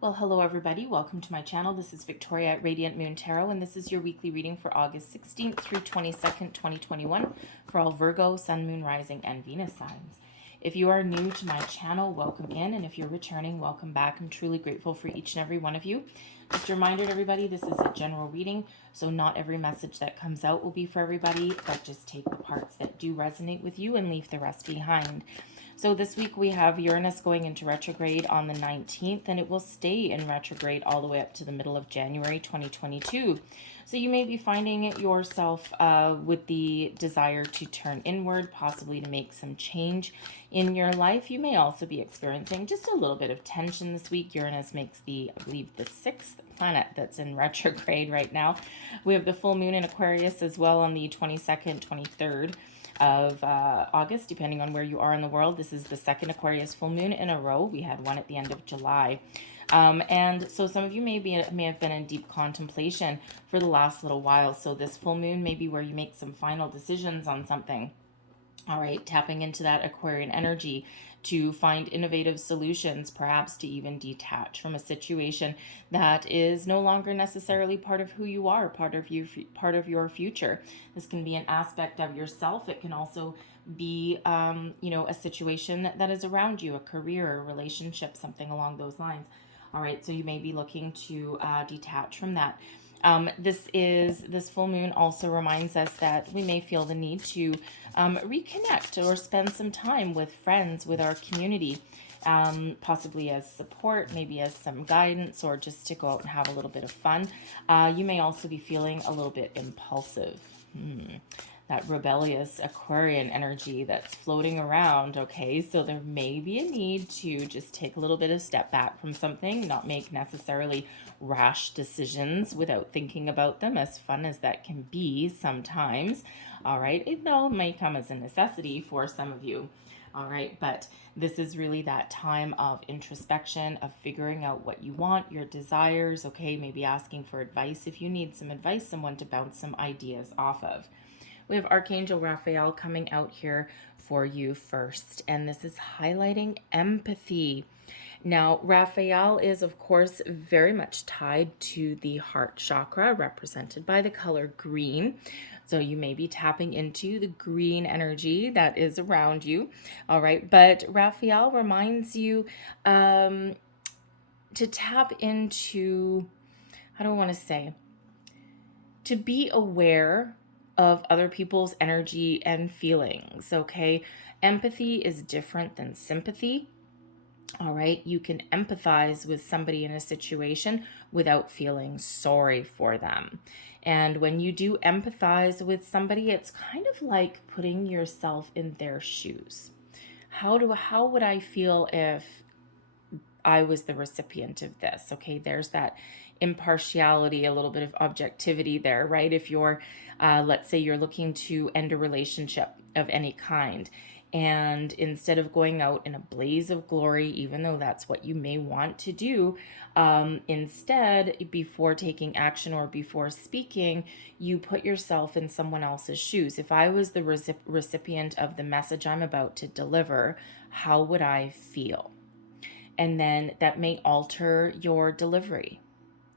Well, hello everybody. Welcome to my channel. This is Victoria at Radiant Moon Tarot, and this is your weekly reading for August 16th through 22nd, 2021 for all Virgo, Sun, Moon, Rising, and Venus signs. If you are new to my channel, welcome in, and if you're returning, welcome back. I'm truly grateful for each and every one of you. Just a reminder to everybody, this is a general reading, so not every message that comes out will be for everybody, but just take the parts that do resonate with you and leave the rest behind. So this week we have Uranus going into retrograde on the 19th, and it will stay in retrograde all the way up to the middle of January 2022. So you may be finding yourself with the desire to turn inward, possibly to make some change in your life. You may also be experiencing just a little bit of tension this week. Uranus makes I believe, the 6th planet that's in retrograde right now. We have the full moon in Aquarius as well on the 22nd, 23rd of August, depending on where you are in the world. This is the second Aquarius full moon in a row. We had one at the end of July. And so some of you may have been in deep contemplation for the last little while. So this full moon may be where you make some final decisions on something. All right, tapping into that Aquarian energy to find innovative solutions, perhaps to even detach from a situation that is no longer necessarily part of who you are, part of your future. This can be an aspect of yourself. It can also be, a situation that is around you, a career, a relationship, something along those lines. All right, so you may be looking to detach from that. This full moon also reminds us that we may feel the need to reconnect or spend some time with friends, with our community, possibly as support, maybe as some guidance, or just to go out and have a little bit of fun. You may also be feeling a little bit impulsive. That rebellious Aquarian energy that's floating around, okay? So there may be a need to just take a little bit of step back from something, not make necessarily rash decisions without thinking about them, as fun as that can be sometimes, all right? It may come as a necessity for some of you, all right? But this is really that time of introspection, of figuring out what you want, your desires, okay? Maybe asking for advice if you need some advice, someone to bounce some ideas off of. We have Archangel Raphael coming out here for you first, and this is highlighting empathy. Now, Raphael is, of course, very much tied to the heart chakra, represented by the color green. So you may be tapping into the green energy that is around you. All right. But Raphael reminds you to tap into, how do I want to say, to be aware of other people's energy and feelings, okay? Empathy is different than sympathy, all right? You can empathize with somebody in a situation without feeling sorry for them. And when you do empathize with somebody, it's kind of like putting yourself in their shoes. How would I feel if I was the recipient of this? Okay, there's that impartiality, a little bit of objectivity there, right? If you're, let's say you're looking to end a relationship of any kind, and instead of going out in a blaze of glory, even though that's what you may want to do, instead, before taking action or before speaking, you put yourself in someone else's shoes. If I was the recipient of the message I'm about to deliver, how would I feel? And then that may alter your delivery,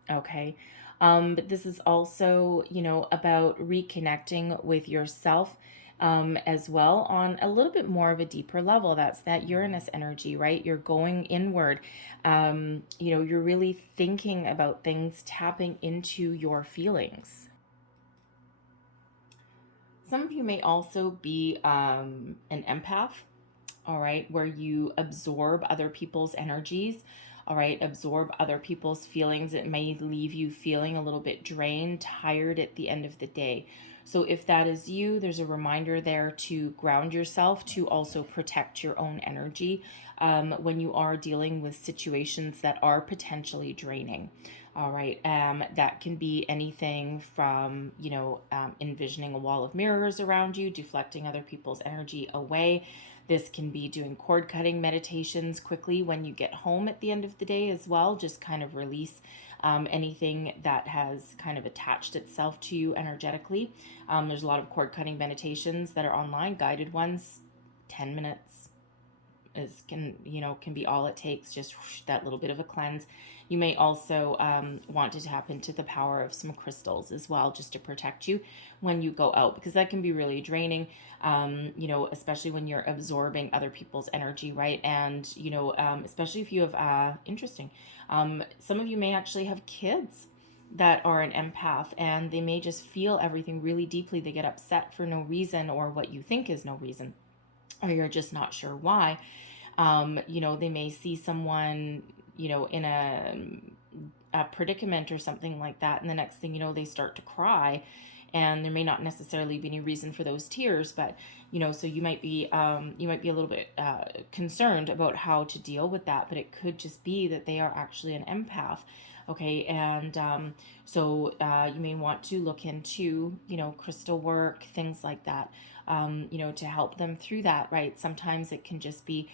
okay? But this is also, about reconnecting with yourself as well on a little bit more of a deeper level. That's that Uranus energy, right? You're going inward. You're really thinking about things, tapping into your feelings. Some of you may also be an empath, all right, where you absorb other people's energies, all right, absorb other people's feelings. It may leave you feeling a little bit drained, tired at the end of the day. So if that is you, there's a reminder there to ground yourself, to also protect your own energy when you are dealing with situations that are potentially draining. All right, that can be anything from, envisioning a wall of mirrors around you, deflecting other people's energy away. This can be doing cord cutting meditations quickly when you get home at the end of the day as well. Just kind of release anything that has kind of attached itself to you energetically. There's a lot of cord cutting meditations that are online, guided ones, 10 minutes, can be all it takes, just whoosh, that little bit of a cleanse. You may also want to tap into the power of some crystals as well, just to protect you when you go out, because that can be really draining, especially when you're absorbing other people's energy, right? And, especially if you have, some of you may actually have kids that are an empath, and they may just feel everything really deeply. They get upset for no reason, or what you think is no reason, or you're just not sure why. They may see someone, in a predicament or something like that, and the next thing you know, they start to cry, and there may not necessarily be any reason for those tears, but so you might be a little bit concerned about how to deal with that, but it could just be that they are actually an empath. Okay, and you may want to look into, crystal work, things like that, to help them through that, right? Sometimes it can just be,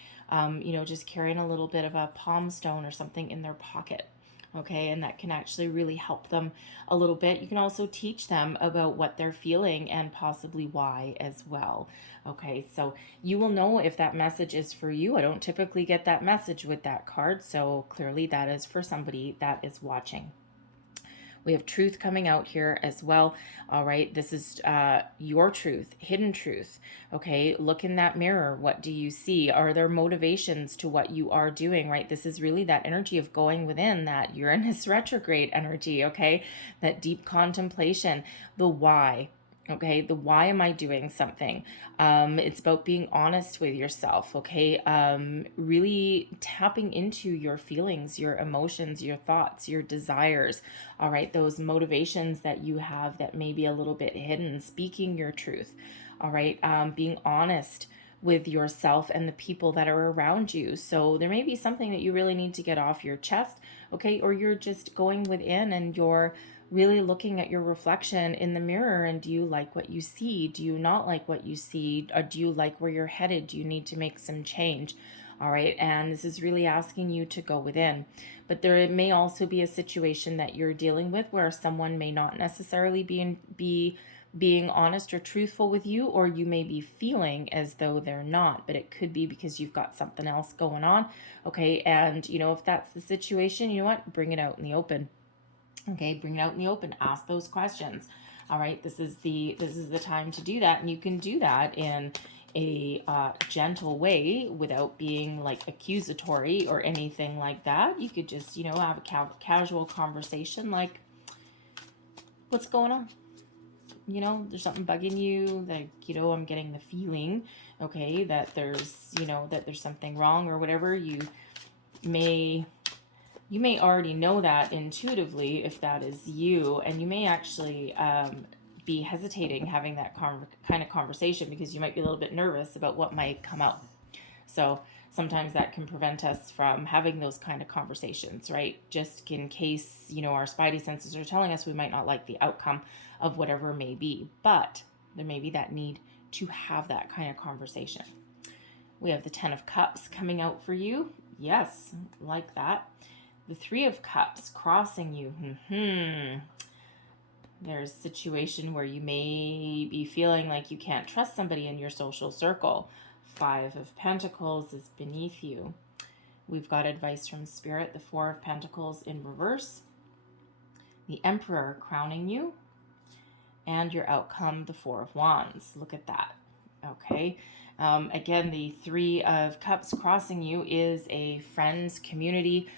just carrying a little bit of a palm stone or something in their pocket. Okay, and that can actually really help them a little bit. You can also teach them about what they're feeling and possibly why as well. Okay, so you will know if that message is for you. I don't typically get that message with that card, so clearly that is for somebody that is watching. We have truth coming out here as well. All right, this is your truth, hidden truth. Okay, look in that mirror. What do you see? Are there motivations to what you are doing, right? This is really that energy of going within, that Uranus retrograde energy, okay? That deep contemplation, the why. Okay, the why am I doing something? It's about being honest with yourself, okay? Really tapping into your feelings, your emotions, your thoughts, your desires, all right? Those motivations that you have that may be a little bit hidden, speaking your truth, all right? Being honest with yourself and the people that are around you. So there may be something that you really need to get off your chest, okay? Or you're just going within and you're really looking at your reflection in the mirror, and do you like what you see? Do you not like what you see? Or do you like where you're headed? Do you need to make some change? All right, and this is really asking you to go within. But there may also be a situation that you're dealing with where someone may not necessarily be being honest or truthful with you, or you may be feeling as though they're not, but it could be because you've got something else going on. Okay, and if that's the situation, you know what? Bring it out in the open. Okay, bring it out in the open. Ask those questions. All right, this is the time to do that, and you can do that in a gentle way without being like accusatory or anything like that. You could just have a casual conversation, like, what's going on? There's something bugging you, like, I'm getting the feeling, okay, that there's something wrong or whatever. You may already know that intuitively if that is you, and you may actually be hesitating having that kind of conversation because you might be a little bit nervous about what might come out. So sometimes that can prevent us from having those kind of conversations, right? Just in case, our spidey senses are telling us we might not like the outcome of whatever may be, but there may be that need to have that kind of conversation. We have the 10 of Cups coming out for you. Yes, like that. The 3 of Cups crossing you. There's a situation where you may be feeling like you can't trust somebody in your social circle. 5 of Pentacles is beneath you. We've got advice from Spirit. The 4 of Pentacles in reverse. The Emperor crowning you. And your outcome, the 4 of Wands. Look at that. Okay. Again, the 3 of Cups crossing you is a friends, community,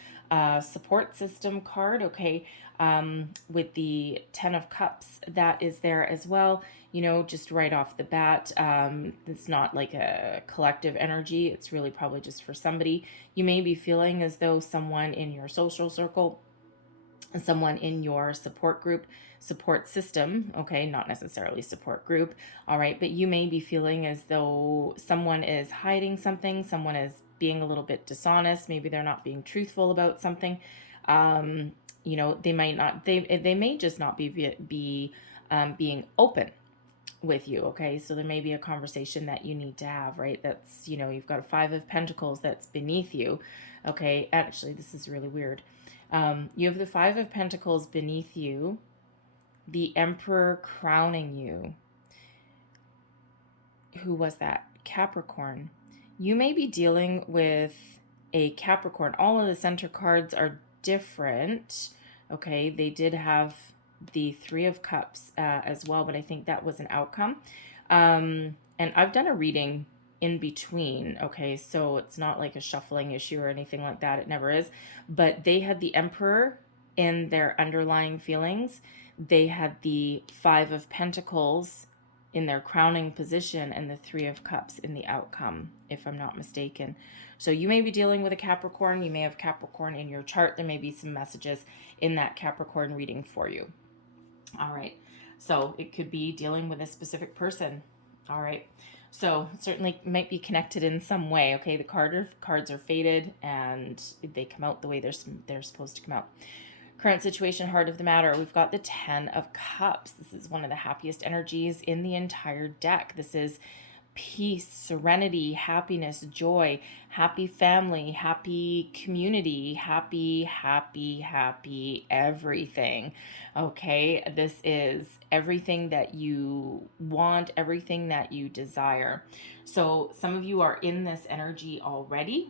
support system card, okay? With the 10 of Cups, that is there as well, just right off the bat. It's not like a collective energy. It's really probably just for somebody. You may be feeling as though someone in your social circle, someone in your support group, support system, okay, not necessarily support group, all right, but you may be feeling as though someone is hiding something, someone is being a little bit dishonest, maybe they're not being truthful about something. They may just not be being open with you, okay? So there may be a conversation that you need to have, right? That's, you've got a 5 of Pentacles that's beneath you, okay? Actually, this is really weird. You have the 5 of Pentacles beneath you, the Emperor crowning you. Who was that? Capricorn. you may be dealing with a Capricorn. All of the center cards are different. Okay, they did have the Three of Cups as well, but I think that was an outcome. And I've done a reading in between. Okay, so it's not like a shuffling issue or anything like that. It never is. But they had the Emperor in their underlying feelings. They had the Five of Pentacles in their crowning position and the Three of Cups in the outcome, if I'm not mistaken. So you may be dealing with a Capricorn. You may have Capricorn in your chart. There may be some messages in that Capricorn reading for you. All right. So it could be dealing with a specific person. All right. So certainly might be connected in some way. Okay. The cards are faded and they come out the way they're supposed to come out. Current situation, heart of the matter. We've got the 10 of Cups. This is one of the happiest energies in the entire deck. This is peace, serenity, happiness, joy, happy family, happy community, happy everything. Okay, this is everything that you want, everything that you desire. So some of you are in this energy already.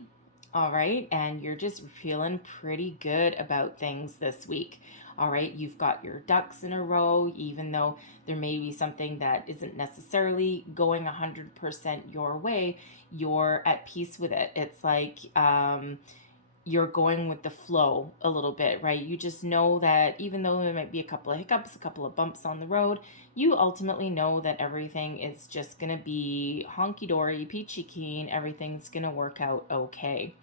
All right, and you're just feeling pretty good about things this week. All right, you've got your ducks in a row, even though there may be something that isn't necessarily going 100% your way, you're at peace with it. It's like you're going with the flow a little bit, right? You just know that even though there might be a couple of hiccups, a couple of bumps on the road, you ultimately know that everything is just going to be honky-dory, peachy keen. Everything's going to work out okay.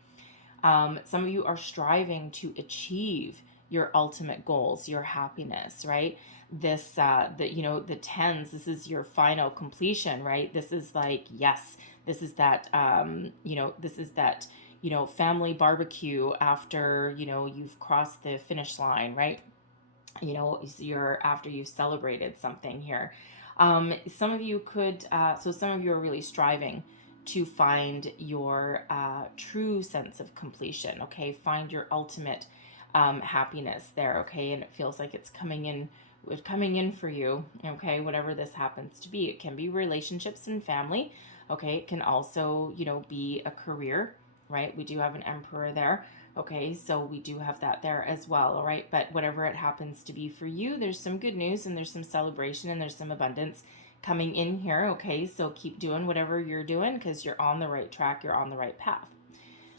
Some of you are striving to achieve your ultimate goals, your happiness, right? This, the tens, this is your final completion, right? This is like, yes, this is that, family barbecue after, you've crossed the finish line, right? After you've celebrated something here. Some of you some of you are really striving to find your true sense of completion, okay? Find your ultimate happiness there, okay? And it feels like it's coming in for you, okay? Whatever this happens to be. It can be relationships and family, okay? It can also, be a career, right? We do have an Emperor there, okay? So we do have that there as well, all right? But whatever it happens to be for you, there's some good news and there's some celebration and there's some abundance coming in here, okay? So keep doing whatever you're doing because you're on the right track, you're on the right path.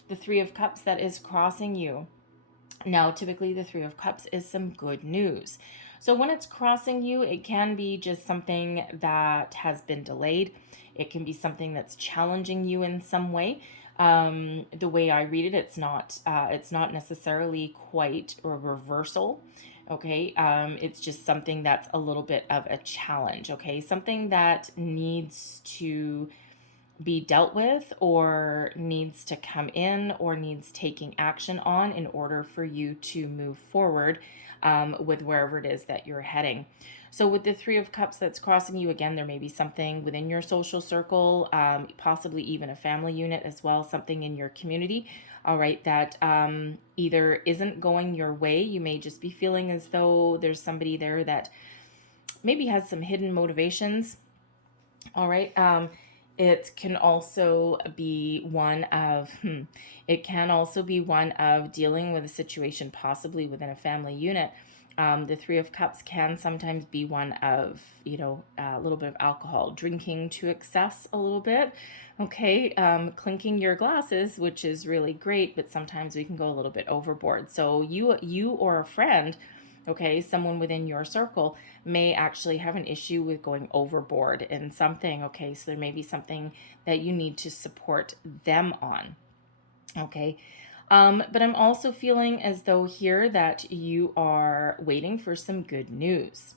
The Three of Cups that is crossing you. Now, typically the Three of Cups is some good news. So when it's crossing you, it can be just something that has been delayed. It can be something that's challenging you in some way. The way I read it, it's not necessarily quite a reversal. Okay, it's just something that's a little bit of a challenge. Okay, something that needs to be dealt with or needs to come in or needs taking action on in order for you to move forward with wherever it is that you're heading. So with the Three of Cups that's crossing you, again, there may be something within your social circle, possibly even a family unit as well, something in your community, all right, that either isn't going your way. You may just be feeling as though there's somebody there that maybe has some hidden motivations, all right. It can also be one of dealing with a situation possibly within a family unit. The Three of Cups can sometimes be one of, a little bit of alcohol, drinking to excess a little bit, okay, clinking your glasses, which is really great, but sometimes we can go a little bit overboard. So you or a friend, okay, someone within your circle may actually have an issue with going overboard in something, okay? So there may be something that you need to support them on, okay? But I'm also feeling as though here that you are waiting for some good news.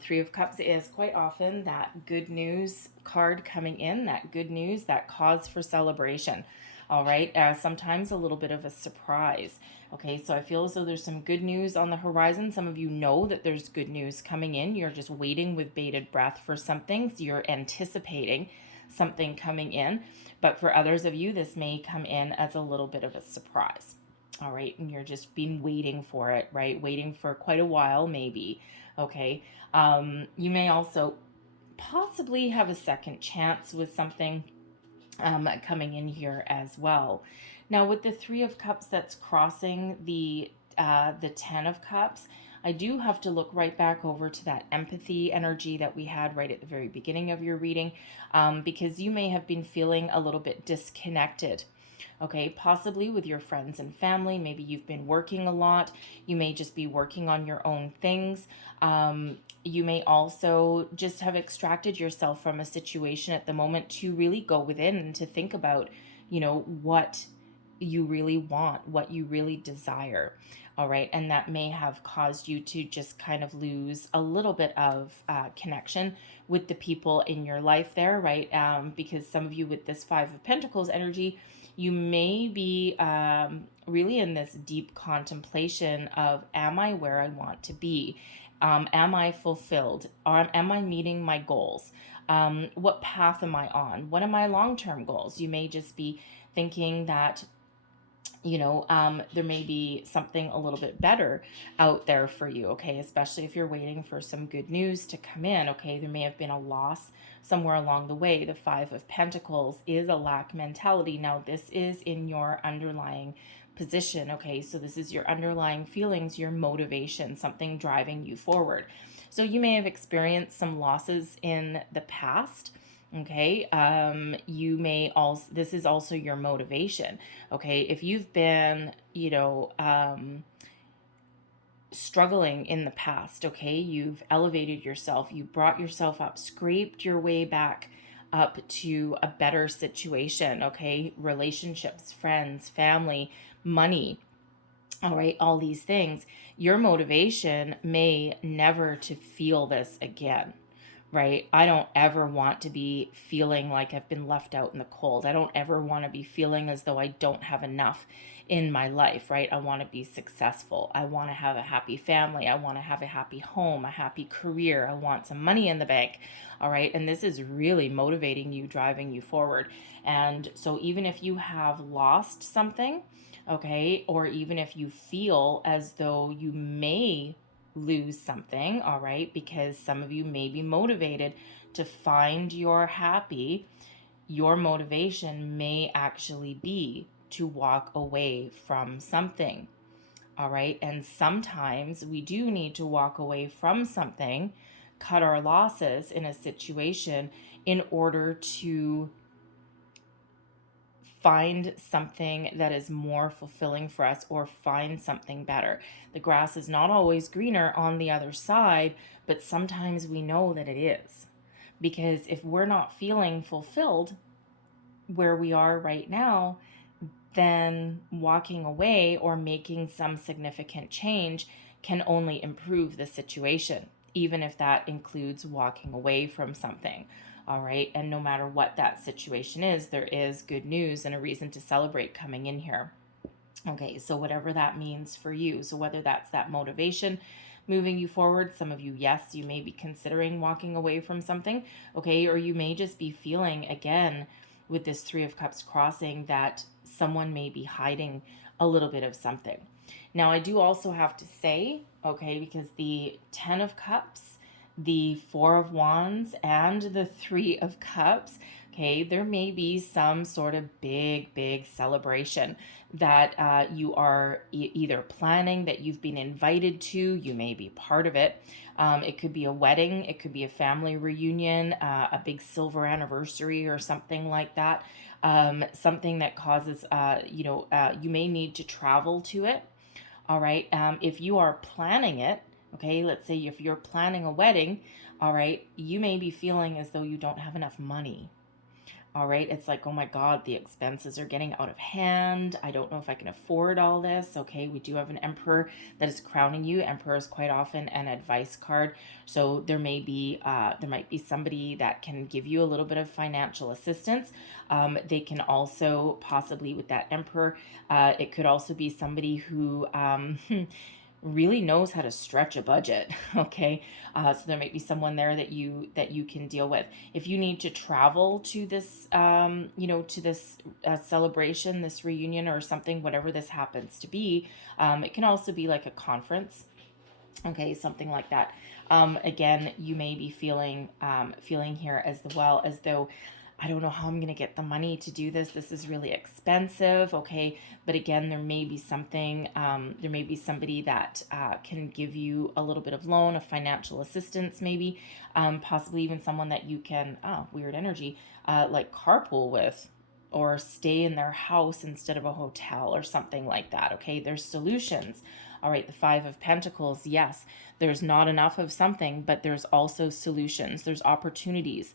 Three of Cups is quite often that good news card coming in, that good news, that cause for celebration. All right. Sometimes a little bit of a surprise. Okay. So I feel as though there's some good news on the horizon. Some of you know that there's good news coming in. You're just waiting with bated breath for something. So you're anticipating something coming in. But for others of you, this may come in as a little bit of a surprise. All right. And you're just been waiting for it, right? Waiting for quite a while, maybe. Okay. You may also possibly have a second chance with something. coming in here as well. Now with the Three of Cups that's crossing the 10 of Cups, I do have to look right back over to that empathy energy that we had right at the very beginning of your reading, because you may have been feeling a little bit disconnected. Okay, possibly with your friends and family. Maybe you've been working a lot. You may just be working on your own things. You may also just have extracted yourself from a situation at the moment to really go within and to think about, what you really want, what you really desire. All right. And that may have caused you to just kind of lose a little bit of connection with the people in your life there, right? Because some of you with this Five of Pentacles energy, you may be really in this deep contemplation of, am I where I want to be? Am I fulfilled? Am I meeting my goals? What path am I on? What are my long-term goals? You may just be thinking that there may be something a little bit better out there for you, okay? Especially if you're waiting for some good news to come in, okay? There may have been a loss somewhere along the way. The Five of Pentacles is a lack mentality. Now, this is in your underlying position, okay? So this is your underlying feelings, your motivation, something driving you forward. So you may have experienced some losses in the past. Okay, you may also, this is also your motivation. Okay, if you've been, struggling in the past, okay, you've elevated yourself, you brought yourself up, scraped your way back up to a better situation, okay, relationships, friends, family, money, all right, all these things, your motivation may never to feel this again. Right? I don't ever want to be feeling like I've been left out in the cold. I don't ever want to be feeling as though I don't have enough in my life, right? I want to be successful. I want to have a happy family. I want to have a happy home, a happy career. I want some money in the bank. All right. And this is really motivating you, driving you forward. And so even if you have lost something, okay, or even if you feel as though you may lose something, all right, because some of you may be motivated to find your happy, your motivation may actually be to walk away from something, all right? And sometimes we do need to walk away from something, cut our losses in a situation in order to find something that is more fulfilling for us or find something better. The grass is not always greener on the other side, but sometimes we know that it is. Because if we're not feeling fulfilled where we are right now, then walking away or making some significant change can only improve the situation, even if that includes walking away from something. All right. And no matter what that situation is, there is good news and a reason to celebrate coming in here. Okay. So whatever that means for you. So whether that's that motivation moving you forward, some of you, yes, you may be considering walking away from something. Okay. Or you may just be feeling again with this Three of Cups crossing that someone may be hiding a little bit of something. Now, I do also have to say, okay, because the 10 of Cups, the Four of Wands, and the Three of Cups, okay, there may be some sort of big celebration that you are either planning, that you've been invited to, you may be part of it. It could be a wedding, it could be a family reunion, a big silver anniversary or something like that. Something that causes, you may need to travel to it. All right. If you are planning it, okay, let's say if you're planning a wedding, all right, you may be feeling as though you don't have enough money. All right, it's like, oh my God, the expenses are getting out of hand. I don't know if I can afford all this. Okay, we do have an emperor that is crowning you. Emperor is quite often an advice card. So there might be somebody that can give you a little bit of financial assistance. They can also possibly, with that emperor, it could also be somebody who really knows how to stretch a budget. Okay, so there might be someone there that you can deal with. If you need to travel to this to this celebration, this reunion or something, whatever this happens to be, it can also be like a conference. Okay, something like that. Again, you may be feeling here as well as though I don't know how I'm going to get the money to do this. This is really expensive. Okay. But again, there may be something, there may be somebody that can give you a little bit of loan, of financial assistance, maybe, possibly even someone that you can, weird energy, like carpool with, or stay in their house instead of a hotel or something like that. Okay. There's solutions. All right. The Five of Pentacles. Yes. There's not enough of something, but there's also solutions. There's opportunities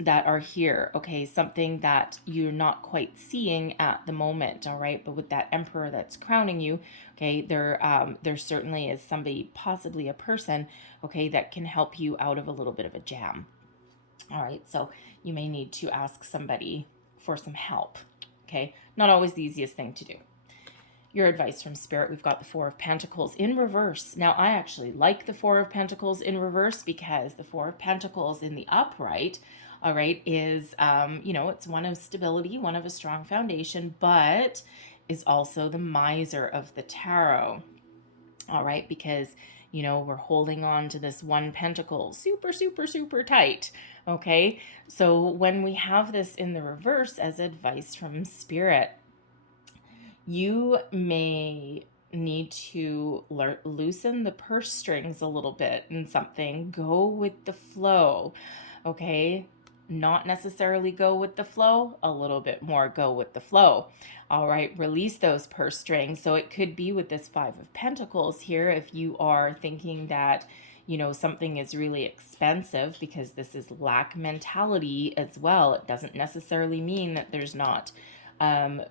that are here, okay, something that you're not quite seeing at the moment, all right, but with that Emperor that's crowning you, okay, there certainly is somebody, possibly a person, okay, that can help you out of a little bit of a jam. All right, so you may need to ask somebody for some help, okay, not always the easiest thing to do. Your advice from Spirit, we've got the Four of Pentacles in reverse. Now, I actually like the Four of Pentacles in reverse because the Four of Pentacles in the upright, all right, is, it's one of stability, one of a strong foundation, but is also the miser of the tarot, all right, because, we're holding on to this one pentacle super, super, super tight, okay? So when we have this in the reverse as advice from Spirit, you may need to loosen the purse strings a little bit in something. Go with the flow, okay? Not necessarily go with the flow, a little bit more go with the flow. All right, release those purse strings. So it could be with this Five of Pentacles here, if you are thinking that, something is really expensive, because this is lack mentality as well. It doesn't necessarily mean that there's not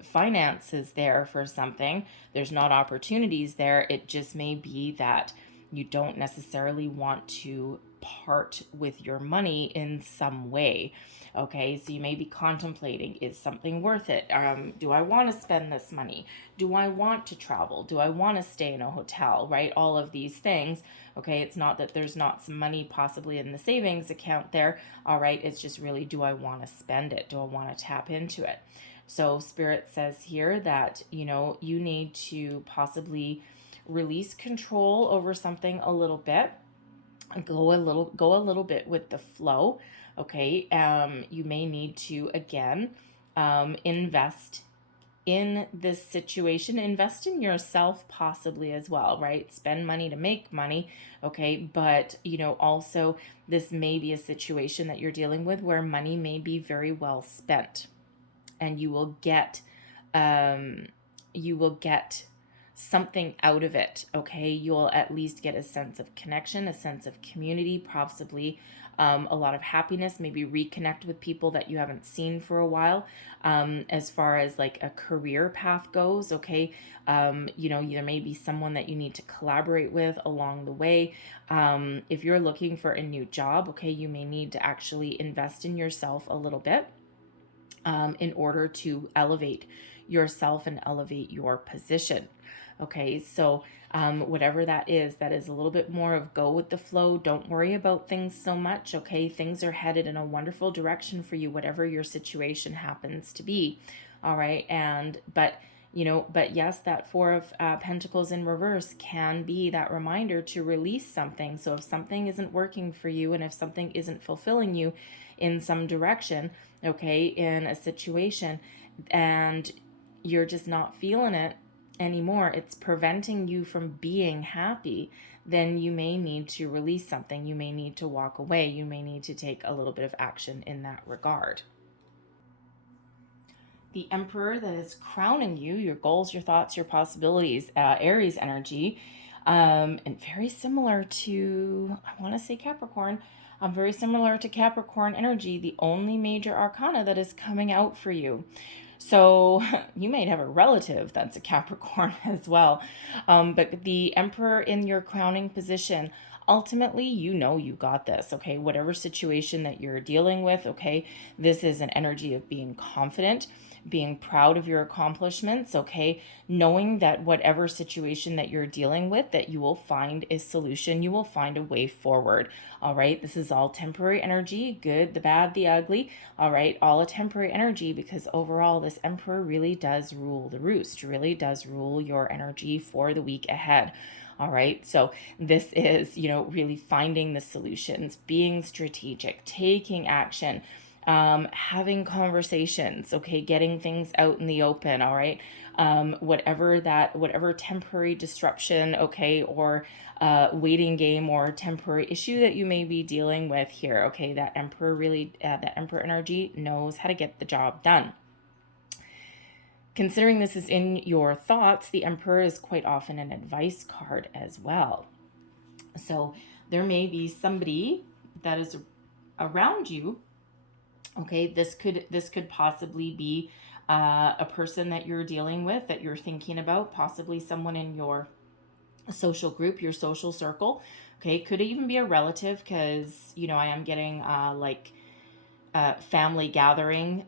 finances there for something. There's not opportunities there. It just may be that you don't necessarily want to part with your money in some way. Okay, so you may be contemplating, is something worth it? Do I want to spend this money? Do I want to travel? Do I want to stay in a hotel, right? All of these things. Okay, it's not that there's not some money possibly in the savings account there. All right, it's just really, do I want to spend it? Do I want to tap into it? So Spirit says here that, you need to possibly release control over something a little bit. Go a little bit with the flow. Okay. You may need to, again, invest in this situation, invest in yourself possibly as well, right? Spend money to make money. Okay. But, also this may be a situation that you're dealing with where money may be very well spent, and you will get something out of it, okay? You'll at least get a sense of connection, a sense of community, possibly a lot of happiness, maybe reconnect with people that you haven't seen for a while. As far as like a career path goes, okay, there may be someone that you need to collaborate with along the way. If you're looking for a new job, okay, you may need to actually invest in yourself a little bit in order to elevate yourself and elevate your position. Okay, so whatever that is a little bit more of go with the flow. Don't worry about things so much. Okay, things are headed in a wonderful direction for you, whatever your situation happens to be. All right, but yes, that Four of Pentacles in reverse can be that reminder to release something. So if something isn't working for you, and if something isn't fulfilling you in some direction, okay, in a situation, and you're just not feeling it anymore, it's preventing you from being happy, then you may need to release something. You may need to walk away. You may need to take a little bit of action in that regard. The Emperor that is crowning you, your goals, your thoughts, your possibilities, Aries energy, and very similar to, I want to say Capricorn, very similar to Capricorn energy, the only major arcana that is coming out for you. So you might have a relative that's a Capricorn as well. But the Emperor in your crowning position, ultimately, you got this, okay? Whatever situation that you're dealing with, okay? This is an energy of being confident, being proud of your accomplishments, okay? Knowing that whatever situation that you're dealing with, that you will find a solution, you will find a way forward, all right? This is all temporary energy, good, the bad, the ugly, all right? All a temporary energy, because overall, this Emperor really does rule the roost, really does rule your energy for the week ahead. All right. So this is, really finding the solutions, being strategic, taking action, having conversations, okay, getting things out in the open, all right, whatever temporary disruption, okay, or waiting game or temporary issue that you may be dealing with here, okay, that Emperor energy knows how to get the job done. Considering this is in your thoughts, the Emperor is quite often an advice card as well. So there may be somebody that is around you. Okay, this could possibly be a person that you're dealing with, that you're thinking about, possibly someone in your social group, your social circle. Okay, could even be a relative, because I am getting family gathering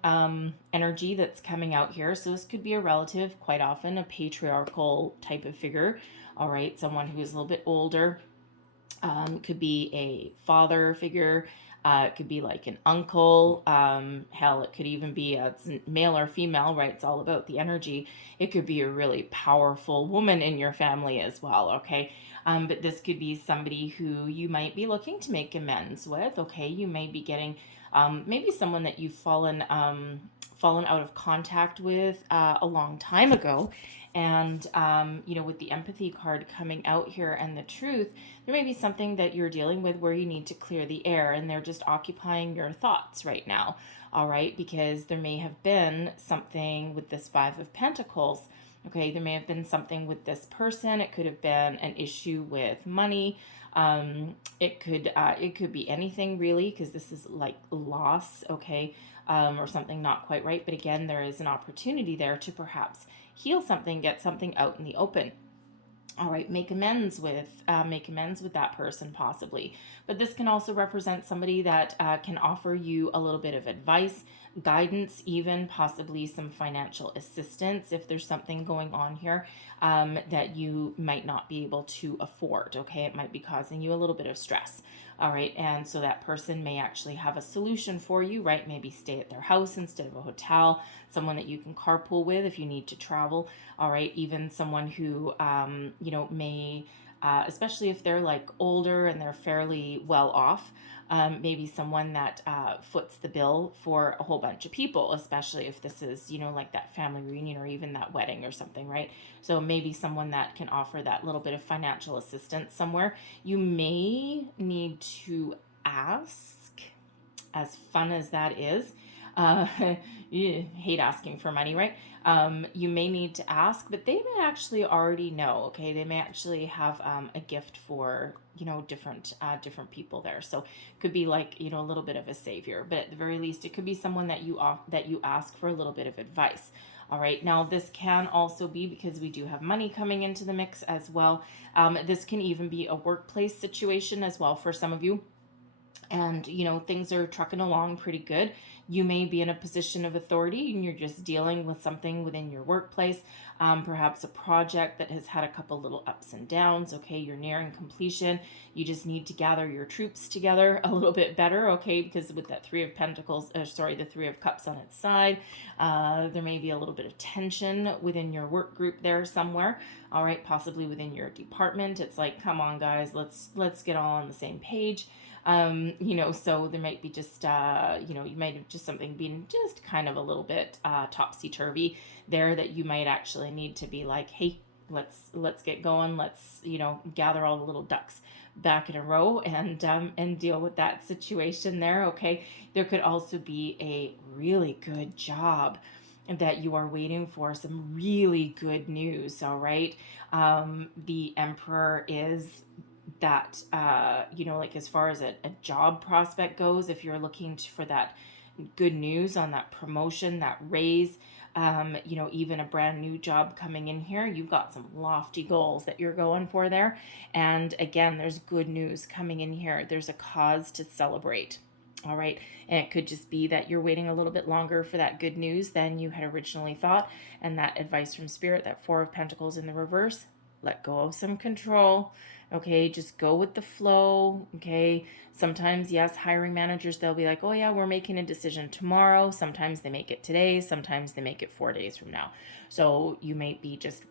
energy that's coming out here. So this could be a relative, quite often a patriarchal type of figure. All right, someone who is a little bit older. Could be a father figure. It could be like an uncle. Hell, it could even be it's male or female, right? It's all about the energy. It could be a really powerful woman in your family as well, okay? But this could be somebody who you might be looking to make amends with, okay? You may be getting maybe someone that you've fallen out of contact with a long time ago. And, with the empathy card coming out here and the truth, there may be something that you're dealing with where you need to clear the air, and they're just occupying your thoughts right now. All right. Because there may have been something with this Five of Pentacles. Okay. There may have been something with this person. It could have been an issue with money. It could be anything really, because this is like loss. Okay. Or something not quite right. But again, there is an opportunity there to perhaps heal something, get something out in the open. All right, make amends with that person possibly. But this can also represent somebody that can offer you a little bit of advice, guidance, even possibly some financial assistance if there's something going on here that you might not be able to afford. Okay, it might be causing you a little bit of stress. All right, and so that person may actually have a solution for you, right? Maybe stay at their house instead of a hotel, someone that you can carpool with if you need to travel. All right, even someone who, may, especially if they're like older and they're fairly well off, maybe someone that foots the bill for a whole bunch of people, especially if this is, like that family reunion or even that wedding or something, right? So maybe someone that can offer that little bit of financial assistance somewhere. You may need to ask, as fun as that is. You hate asking for money, right? You may need to ask, but they may actually already know. Okay, they may actually have a gift for different people there. So it could be like a little bit of a savior, but at the very least, it could be someone that you ask for a little bit of advice. All right, now this can also be, because we do have money coming into the mix as well. This can even be a workplace situation as well for some of you. And things are trucking along pretty good. You may be in a position of authority and you're just dealing with something within your workplace, perhaps a project that has had a couple little ups and downs. Okay, you're nearing completion. You just need to gather your troops together a little bit better. Okay, because with that Three of Pentacles, the Three of Cups on its side, there may be a little bit of tension within your work group there somewhere. All right, possibly within your department. It's like, come on guys, let's get all on the same page. So there might be just, you might have just something being just kind of a little bit topsy-turvy there, that you might actually need to be like, hey, let's get going. Let's, gather all the little ducks back in a row and deal with that situation there. Okay. There could also be a really good job that you are waiting for, some really good news. All right. The Emperor is that like as far as a job prospect goes, if you're looking for that good news on that promotion, that raise, even a brand new job coming in here, you've got some lofty goals that you're going for there. And again, there's good news coming in here. There's a cause to celebrate. All right. And it could just be that you're waiting a little bit longer for that good news than you had originally thought. And that advice from Spirit, that Four of Pentacles in the reverse, let go of some control. Okay, just go with the flow. Okay, sometimes, yes, hiring managers, they'll be like, oh yeah, we're making a decision tomorrow. Sometimes they make it today. Sometimes they make it 4 days from now. So you may be just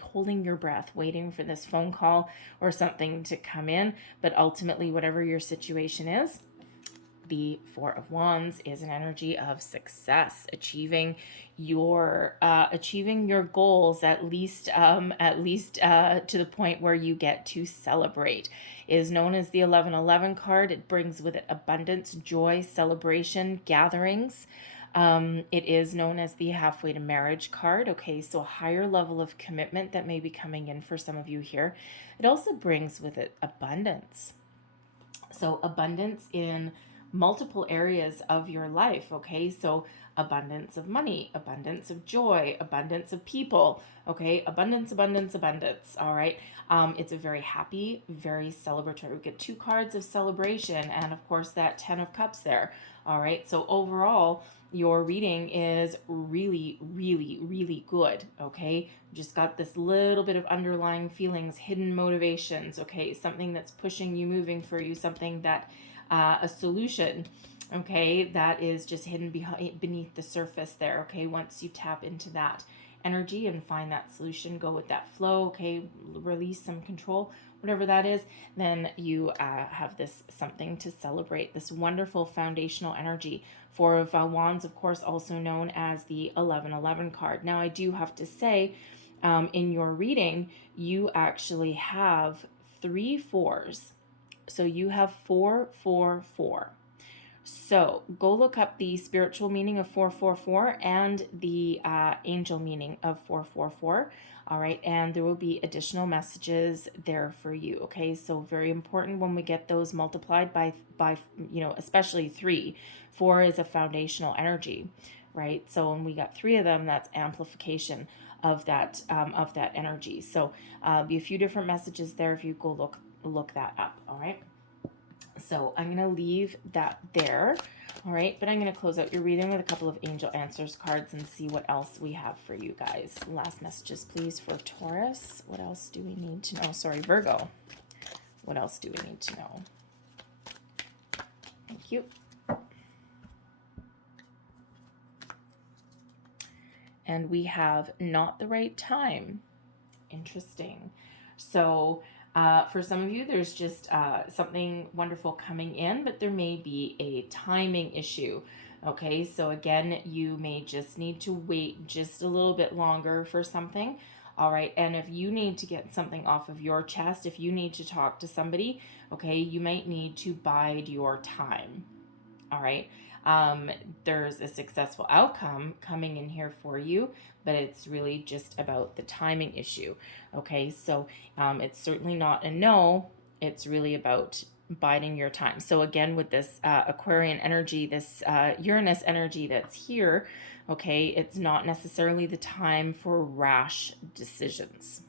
holding your breath, waiting for this phone call or something to come in. But ultimately, whatever your situation is, the Four of Wands is an energy of success, achieving your goals, at least to the point where you get to celebrate. It is known as the 1111 card. It brings with it abundance, joy, celebration, gatherings. It is known as the halfway to marriage card. Okay, so a higher level of commitment that may be coming in for some of you here. It also brings with it abundance. So abundance in multiple areas of your life. Okay, so abundance of money, abundance of joy, abundance of people. Okay, abundance, abundance, abundance. All right. It's a very happy, very celebratory. We get 2 cards of celebration, and of course that 10 of Cups there. All right. So overall, your reading is really, really, really good. Okay. Just got this little bit of underlying feelings, hidden motivations. Okay. Something that's pushing you, moving for you, something that, a solution, okay, that is just hidden beneath the surface there. Okay. Once you tap into that energy and find that solution, go with that flow. Okay. Release some control, whatever that is, then you have this something to celebrate, this wonderful foundational energy. Four of Wands, of course, also known as the 1111 card. Now, I do have to say, in your reading, you actually have 3 4s. So you have 4, 4, 4. So go look up the spiritual meaning of 444 and the angel meaning of 444. All right, and there will be additional messages there for you. Okay, so very important when we get those multiplied by especially 3. 4 is a foundational energy, right? So when we got 3 of them, that's amplification of that energy. So be a few different messages there if you go look that up. All right. So I'm going to leave that there, all right? But I'm going to close out your reading with a couple of Angel Answers cards and see what else we have for you guys. Last messages, please, for Taurus. What else do we need to know? Sorry, Virgo. What else do we need to know? Thank you. And we have not the right time. Interesting. So for some of you, there's just something wonderful coming in, but there may be a timing issue. Okay, so again, you may just need to wait just a little bit longer for something. All right, and if you need to get something off of your chest, if you need to talk to somebody, okay, you might need to bide your time. All right. There's a successful outcome coming in here for you, but it's really just about the timing issue. Okay, so it's certainly not a no. It's really about biding your time. So again, with this Aquarian energy, this Uranus energy that's here, okay, it's not necessarily the time for rash decisions.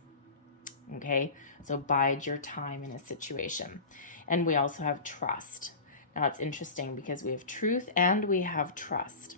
Okay, so bide your time in a situation. And we also have trust. Now it's interesting because we have truth and we have trust.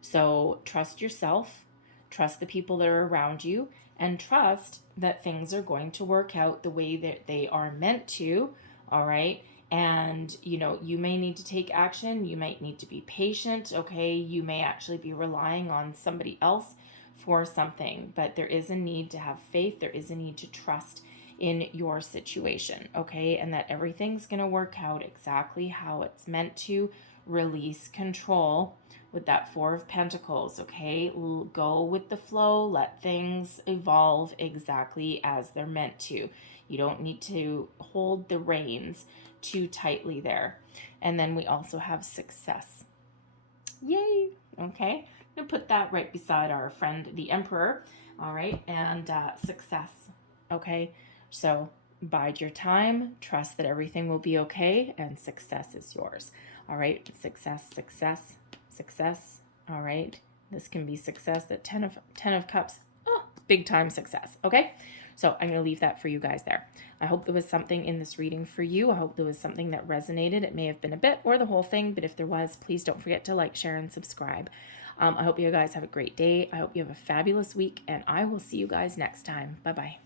So trust yourself, trust the people that are around you, and trust that things are going to work out the way that they are meant to, all right? And, you may need to take action. You might need to be patient, okay? You may actually be relying on somebody else for something, but there is a need to have faith. There is a need to trust in your situation, okay? And that everything's going to work out exactly how it's meant to. Release control with that 4 of Pentacles, okay? Go with the flow. Let things evolve exactly as they're meant to. You don't need to hold the reins too tightly there. And then we also have success. Yay! Okay, I'm going to put that right beside our friend, the Emperor, all right? And success, okay? So bide your time, trust that everything will be okay, and success is yours. All right, success, success, success. All right, this can be success. That 10 of Cups, big time success. Okay, so I'm going to leave that for you guys there. I hope there was something in this reading for you. I hope there was something that resonated. It may have been a bit or the whole thing, but if there was, please don't forget to like, share, and subscribe. I hope you guys have a great day. I hope you have a fabulous week, and I will see you guys next time. Bye-bye.